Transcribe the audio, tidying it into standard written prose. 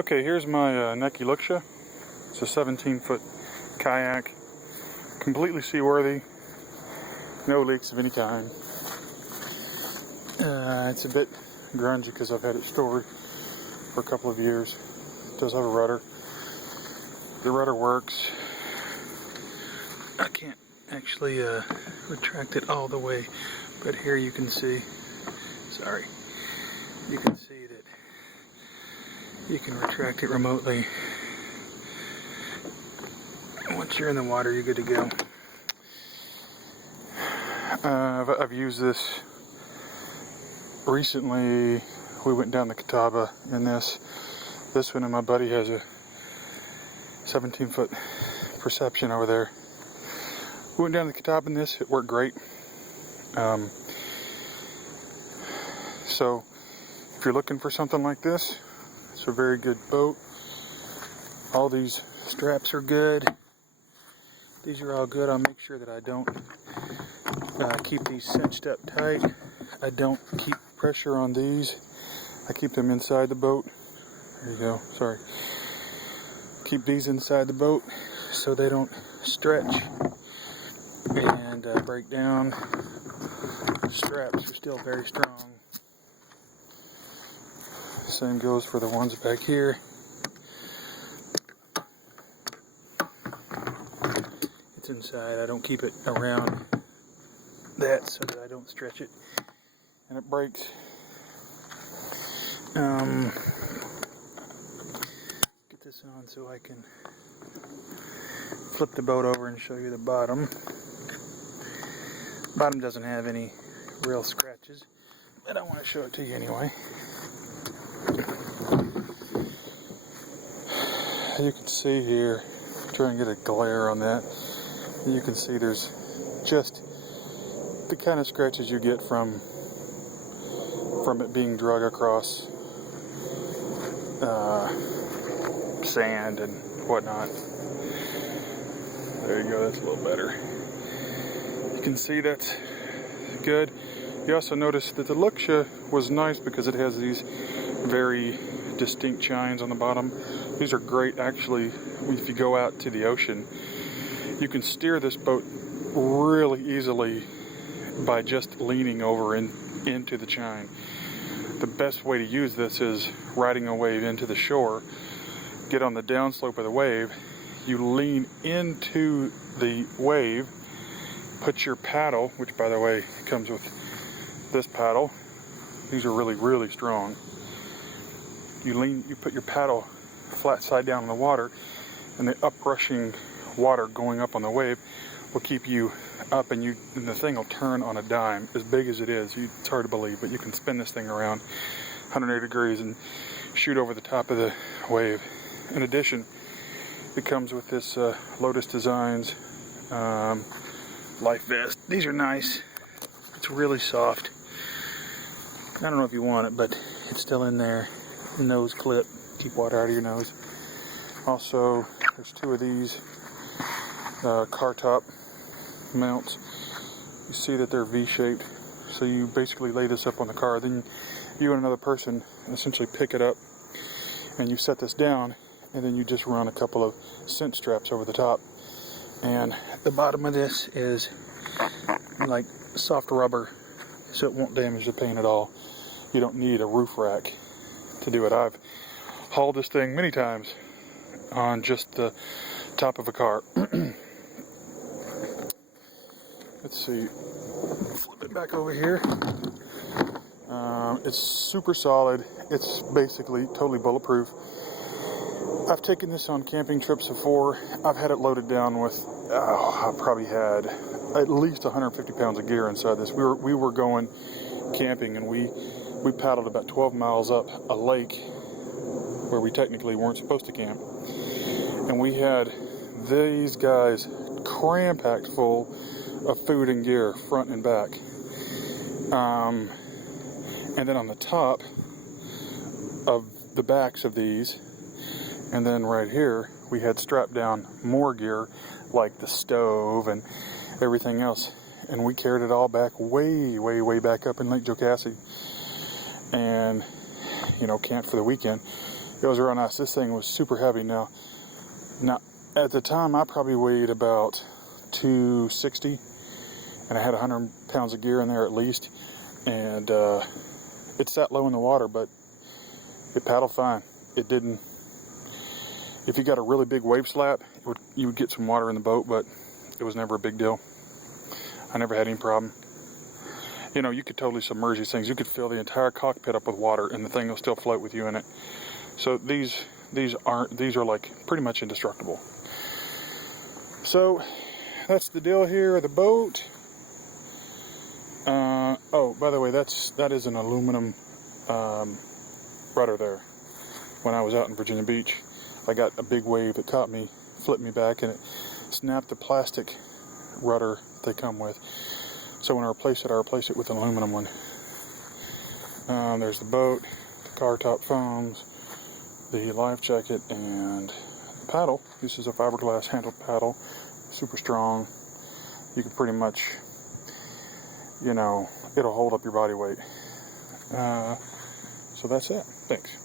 Okay, here's my Necky Looksha. It's a 17-foot kayak, completely seaworthy, no leaks of any kind. It's a bit grungy because I've had it stored for a couple of years. It does have a rudder. The rudder works. I can't actually retract it all the way, but here you can see, you can see that you can retract it remotely. Once you're in the water, you're good to go. I've used this recently. We went down the Catawba in this one, and my buddy has a 17-foot Perception over there. We went down the Catawba in this. It worked great. So if you're looking for something like this, it's a very good boat. All these straps are good. These are all good. I'll make sure that I don't keep these cinched up tight. I don't keep pressure on these. I keep them inside the boat. There you go. Sorry. Keep these inside the boat so they don't stretch and break down. The straps are still very strong. Same goes for the ones back here. It's inside. I don't keep it around that so that I don't stretch it and it breaks. Get this on so I can flip the boat over and show you the bottom. Bottom doesn't have any real scratches, but I want to show it to you anyway. You can see here, try and get a glare on that. You can see there's just the kind of scratches you get from it being drug across sand and whatnot. There you go, that's a little better. You can see that's good. You also notice that the Looksha was nice because it has these very distinct chines on the bottom. These are great actually if you go out to the ocean. You can steer this boat really easily by just leaning over into the chine. The best way to use this is riding a wave into the shore. Get on the downslope of the wave. You lean into the wave, put your paddle, which by the way comes with this paddle. These are really, really strong. You put your paddle flat side down in the water, and the uprushing water going up on the wave will keep you up, and the thing will turn on a dime. As big as it is, it's hard to believe, but you can spin this thing around 180 degrees and shoot over the top of the wave. In addition, it comes with this Lotus Designs life vest. These are nice. It's really soft. I don't know if you want it, but it's still in there. Nose clip, keep water out of your nose. Also, there's two of these car top mounts. You see that they're V-shaped, so you basically lay this up on the car, then you and another person essentially pick it up and you set this down, and then you just run a couple of cinch straps over the top, and the bottom of this is like soft rubber, so it won't damage the paint at all. You don't need a roof rack to do it. I've hauled this thing many times on just the top of a car. Let's see, flip it back over here. It's super solid. It's basically totally bulletproof. I've taken this on camping trips before. I've had it loaded down with, I probably had at least 150 pounds of gear inside this. We were going camping, and we paddled about 12 miles up a lake where we technically weren't supposed to camp. And we had these guys cram-packed full of food and gear, front and back. And then on the top of the backs of these, and then right here, we had strapped down more gear, like the stove and everything else. And we carried it all back way, way, way back up in Lake Jocassee. And, camped for the weekend. It was real nice. This thing was super heavy. Now at the time I probably weighed about 260, and I had 100 pounds of gear in there at least, and it sat low in the water, but it paddled fine. It didn't. If you got a really big wave slap, you would get some water in the boat, but it was never a big deal. I never had any problem. You know, you could totally submerge these things. You could fill the entire cockpit up with water, and the thing will still float with you in it. So these are like pretty much indestructible. So that's the deal here. The boat. Oh, by the way, that is an aluminum rudder there. When I was out in Virginia Beach, I got a big wave that caught me, flipped me back, and it snapped the plastic rudder they come with. So when I replaced it with an aluminum one. There's the boat, the car top foams, the life jacket, and the paddle. This is a fiberglass handled paddle, super strong. You can pretty much, you know, it'll hold up your body weight. So that's it. Thanks.